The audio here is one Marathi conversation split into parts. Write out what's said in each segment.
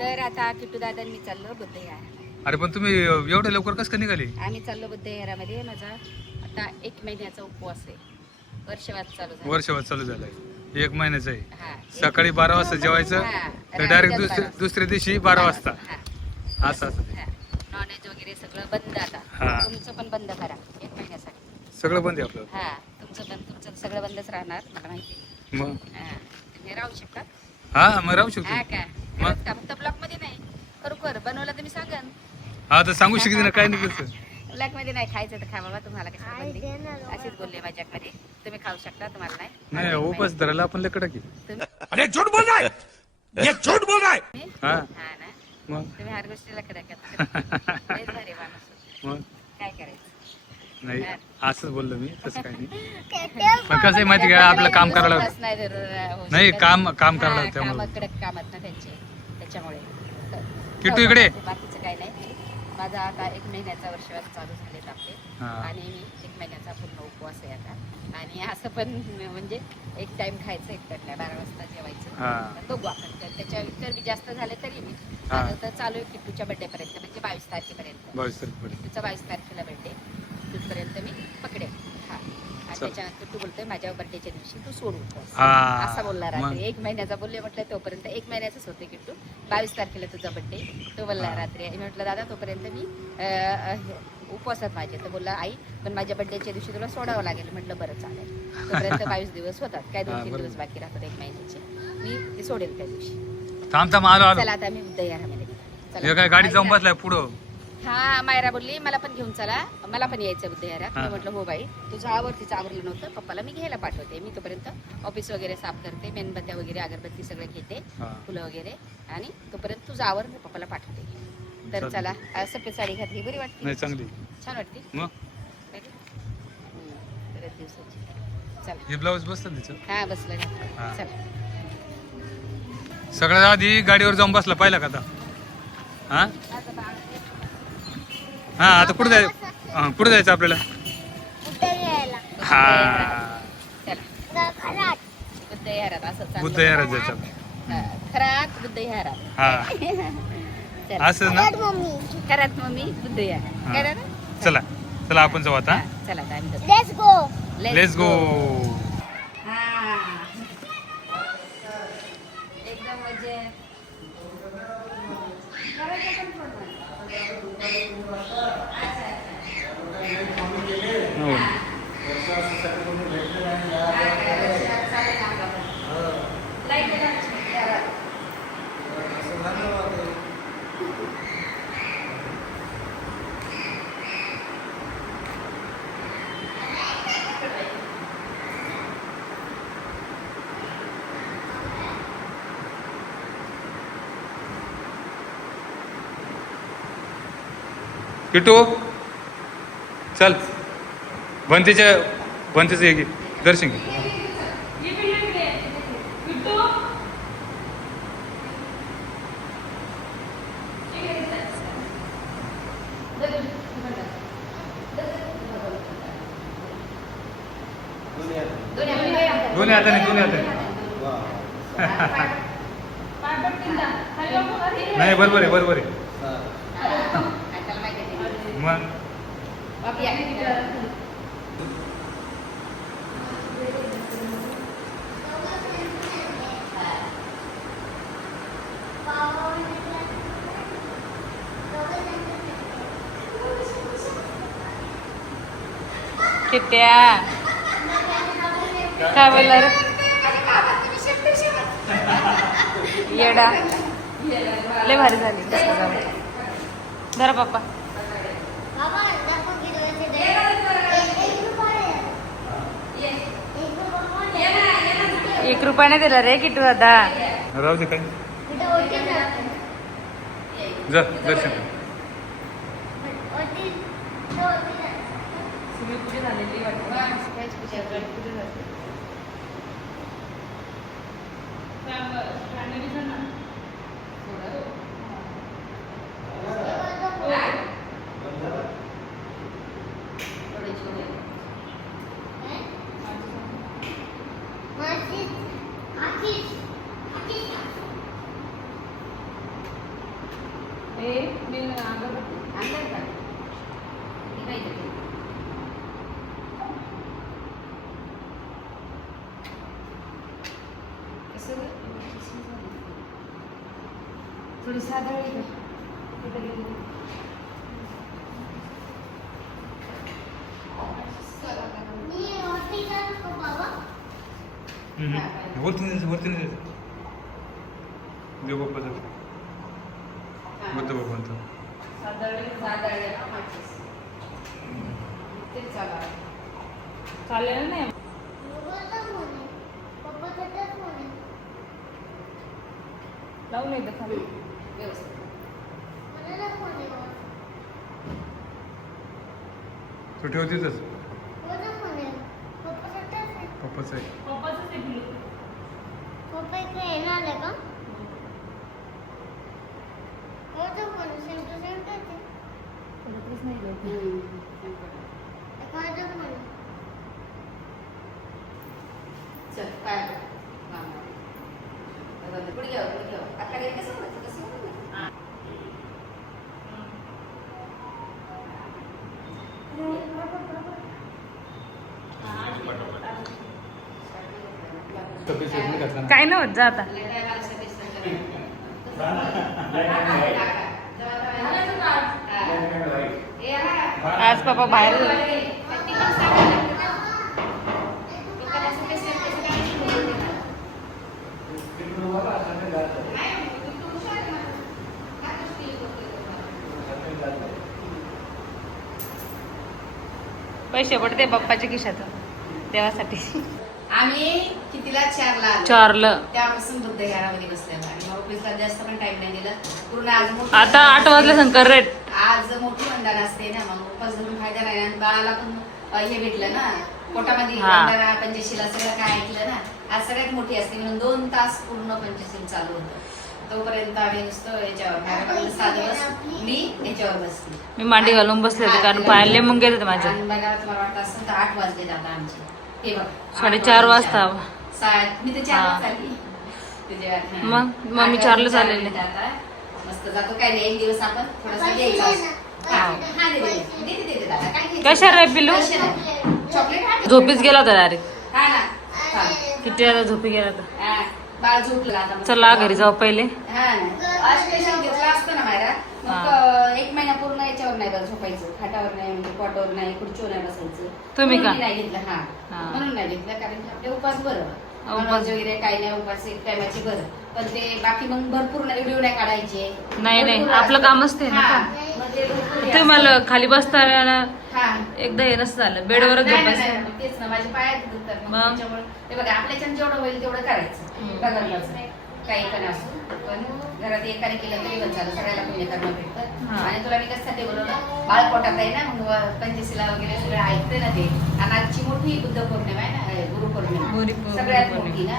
तर आता किट्टू दादा मी चाललो बुद्धविहार. अरे पण तुम्ही एवढ्या लवकर कसं काय निघाले? आम्ही चाललो बुद्धविहारामध्ये. माझा आता 1 महिन्याचा उपवास आहे. वर्षवात चालू झाला. वर्षभर चालू झालाय, 1 महिन्याचं आहे. हा. सकाळी 12 वाजता जेवायचं, हा. तर डायरेक्ट दुसऱ्या दिवशी 12 वाजता. हा. असं असं हा. नॉनव्हेज वगैरे सगळं बंद आता. हा. तुमचं पण बंद करा 1 महिन्यासाठी. सगळं बंद आहे आपलं. हा. तुमचं सगळं बंदच राहणार मला माहिती आहे. मग हा. तुम्ही राहू शकता. हा मग राहू शकतो. हा का? मग? खरंच का? फक्त ब्लॉक मध्ये नाही. खरोखर बनवलं तर मी सांगन. हा तर सांगू शकते ना, काय नाही तसं. ब्लॅक मध्ये नाही खायचं तर खा बाबा. तुम्हाला कसं बंदी अशीच बोलले माझ्याकडे. तुम्ही खाऊ शकता, तुम्हाला नाही. नाही उपास धरायला आपण लकडा की. तुम्ही अरे झूठ बोल रहा है, ये झूठ बोल रहा है. हा हा ना. मग तुम्ही हर गोष्टीला कडक आहात. लयच भारी माणूस. मग काय करायचं? नाही असंच बोललो मी, तसं काही नाही. पण कसं आहे माहिती का, आपलं काम करायला उपवास नाही होऊ नाही, शकत. काम हा, करायला त्यामुळे. कामं कडक कामात ना त्यांचे, त्याच्यामुळे किट्टू इकडे. बाकीचं काही नाही. माझा आता 1 महिन्याचा वर्षवास चालू झालेत आपले. हा. आणि मी 1 महिन्याचा पूर्ण उपवास आहे आता. आणि असं पण म्हणजे एक टाइम खायचं, एक टाइम नाही. 12 वाजता जेवायचं. हा. तर बघू आपण त्याच्या कमी जास्त झाले तरी मी हा. माझं तर चालू आहे किट्टूच्या बर्थडे पर्यंत, म्हणजे 22 तारखेपर्यंत. 22 तारखेपर्यंत. किट्टूचा 22 तारखेला बर्थडे, तिथपर्यंत मी पकडेल. हा. आणि चल. त्याच्यानंतर तू बोलतोय माझ्या बर्थडेच्या दिवशी तू सोडू उपवास. हा. असा बोलला मग? रात्री. 1 महिन्याचा बोलले म्हटलं, तोपर्यंत 1 महिन्याचाच होते किट्टू. 22 तारखेला तुझा बर्थडे. तो बोलला हा. रात्री. मी म्हटलं दादा तोपर्यंत मी उपवासात माझे. तर बोलला आई पण माझ्या बर्थडेच्या दिवशी तुला सोडावं लागेल. म्हटलं बरं चालेल. तोपर्यंत 22 दिवस होतात. काय हा, 2-3 बरोबर. दिवस बाकी राहतात 1 महिन्याचे. मी ते सोडेल त्या दिवशी. थांब थांब आलो आलो. चला आता आम्ही बुद्धविहारामध्ये. हे काय गाडी जाऊन बसलाय पुढं. हा. मायरा बोलली मला पण घेऊन चला, मला पण यायचं बुद्धविहारात. हा. मी म्हटलं हो बाई, तुझं आवडतीचं आवडलं नव्हतं, पप्पाला मी घ्यायला पाठवते. मी तोपर्यंत ऑफिस वगैरे साफ करते, मेणबत्त्या वगैरे अगरबत्ती सगळं घेते, हा. फुलं वगैरे. आणि तोपर्यंत तुझं आवर मी पप्पाला पाठवते. तर चालेल. चला. सफेद साडी घातली बरी वाटते. नाही चांगली. छान वाटते. मग बरेच दिवसाची. चला. हे ब्लाऊज बसतं तिचं. हा बसलं हा. का? चला. सगळ्यात आधी गाडीवर जाऊन बसला पाहिला का आता? हा हा. आता कुठं जायचं? कुठं जायचं आपल्याला? हा चला. बुद्धविहारात असं चाललं. बुद्धविहारात जायचं. हा, खरात बुद्धविहारात. हा चला. असं ना. खरात मम्मी बुद्धविहार. हा. करा ना. चला चला आपण जाऊ आता. हा, चला आता आम्ही जाऊ. Let's go. हा. एकदम मजेत. हो. किट्टू चल, भंतीचं हे घे, दर्शन घे. दोन्ही हाताने. नाही बरोबर आहे. मग किट्या काय बोलला रे? येडा लय भारी झाली. जरा पप्पा 1 रुपया नाही दिला रे किट्टू दादा. राहू दे काय. जा दर्शन कर. सगळी पूजा झालेली वाटते. आणलं का? किती पाहिजे ते? कसं गं? थोडी साधारण का? कुठं गेली? वरती नाही देव बाप्पाचं बुद्ध बाप्पांचं चालेल नाही लावून येतं खाली तू ठेवतीच पप्पाचं आहे पप्पाचं ते ब्लू चल काय पुढे घ्या आता काही कसं म्हणायचं कसं म्हणायचं काय नाही होत जा आता आज पप्पा बाहेर पैसे पडते पप्पाच्या खिशात देवासाठी आम्ही कितीला 4ला आलो. चारला त्यापासून बुद्ध विहारामध्ये बसलेलो आणि मग ऑफिसला जास्त पण टाइम नाही दिला पूर्ण आज मोठी आता 8 वाजले शंकर रेट आज मोठी वंदना असते ना मग उपास धरून फायदा नाही आणि बाळाला पण हे भेटलं ना पोटामध्ये हा. वंदना पंचशीला सगळं काय ऐकलं ना आज सगळ्यात मोठी असते म्हणून 2 तास पूर्ण पंचशील चालू होतं तोपर्यंत आम्ही नुसतं याच्यावर बाहेर साधं बस मी याच्यावर बसते मी मांडी घालून बसले होते कारण पायाले मुंगे येते माझ्या आणि बघा तुम्हाला वाटत असेल तर 8 वाजले आता आमचे हे बघ 4:30 वाजता मी तर 4 हा. वाजता आली तुझ्या मग मी 4 ला चाललेले आता मस्त जातो काय नाही एक दिवस आपण थोडासा घ्यायचा हा दे दादा काय घ्यायचं? कशा रे पिल्लू पैसे नाही. चॉकलेट हा झोपीच गेला होता डायरेक्ट हा ना हा. किती वेळा झोपी गेला होता हा. बाळ झोपलं आता मग. चला घरी जाऊ पहिले हा ना आज पेशंट घेतला असतं ना मायरा मग 1 महिना पूर्ण याच्यावर नाही बस झोपायचं खाटावर नाही म्हणजे कॉटवर नाही खुर्चीवर नाही बसायचं तुम्ही का? म्हणून नाही घेतलं हा हा. म्हणून नाही घेतलं कारण की आपले उपास बरं उपास. नॉनव्हेज वगैरे काही नाही उपास एक टायमाचे बरं पण ते बाकी मग भरपूर व्हिडिओ नाही काढायचे नाही, भरपूर आपलं असतं. कामच ते ना हा. का? मग ते भरपूर हे ते मला खाली बसता असतं. हा एकदा हे नसतं झालं बेडवरच नाही, नाही, झोपायचं नाही, तेच ना माझ्या पायात दुखतात मग मग? त्याच्यामुळे ते बघा आपल्याच्यानं जेवढं होईल तेवढं करायचं बघा काही पण असो पण घरात एकाने केलं तरी पण चालू सगळ्याला पुण्य करणं भेटतं हा. आणि तुला मी कशासाठी बोलवलं बाळ पोटात आहे ना मग पंचशीला वगैरे सगळं ऐकते ना ते आणि आजची मोठी बुद्ध पौर्णिमा आहे ना गुरुपौर्णिमा सगळ्यात मोठी ना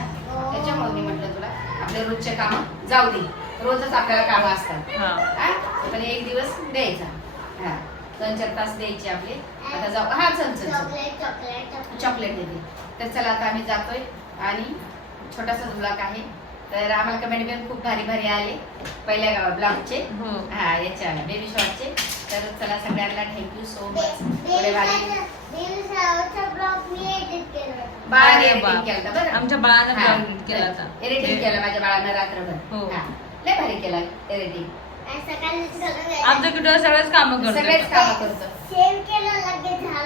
त्याच्यामुळे मी म्हटलं तुला आपले रोजचे काम जाऊ दे रोजच आपल्याला कामं असतात हा. हा? पण एक दिवस द्यायचा हा 2-4 तास द्यायचे आपले आता जाऊ हा चल चल चल चॉकलेट देते तर चला आता आम्ही जातोय आणि छोटासा ब्लॉग आहे तर आम्हाला कमेंट पण खूप भारी भारी आले पहिल्या ब्लॉगचे हो. हा याच्या बेबी शॉर्टचे तर चला सगळ्यांना थँक्यू सो मच थोडे भारी बाळाने एडिटिंग केलं बरं आमच्या बाळानं vlog केला होता. एडिटिंग केलं माझ्या बाळानं रात्रभर हो. हा लय भारी केला एडिटिंग आमच्या किटो सगळेच काम सगळेच करतो काम करतो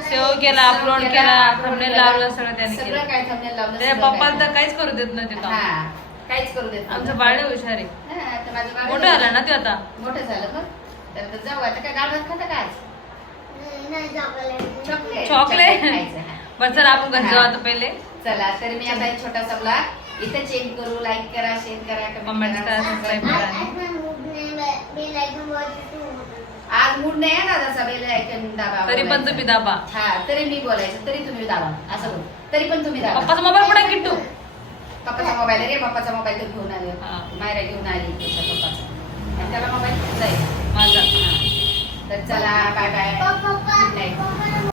सेव केला अपलोड केला थंबनेल लावलं सगळं त्याने सगळं केलं काय thumbnail लावलं ते सगळं पप्पाला काय. तर काहीच करू देत नाही ते काम हा काहीच करू देत नव्हतं. आमचं बाळ लय हुशार आहे हा, तर माझं बाळ मोठं झालं ना ते आता मोठं झालं मग तर जाऊ आता काय गाडवात खाता काय चॉकलेट चॉकलेट खायचं, हा. बरं चला आपण घरी जाऊ आता पहिले चला तर मी आता एक छोटासा ब्लॉग इथे चेंज करू लाईक करा शेअर करा कमेंट करा सबस्क्राईब करा आज मूड नाही आहे दादाचा बेल ऐकून दाबा तरी पण तुम्ही दाबा हा तरी मी बोलायचं तरी तुम्ही दाबा असं बोल तरी पण तुम्ही दाबा पप्पाचा मोबाईल कुठे किट्टू पप्पाचा मोबाईल रे पप्पाचा मोबाईल तर घेऊन आले हा. मायरा घेऊन आली तुझ्या पप्पाचा आणि त्याला मोबाईल जाईल माझा तर चला बाय बाय गुड नाईट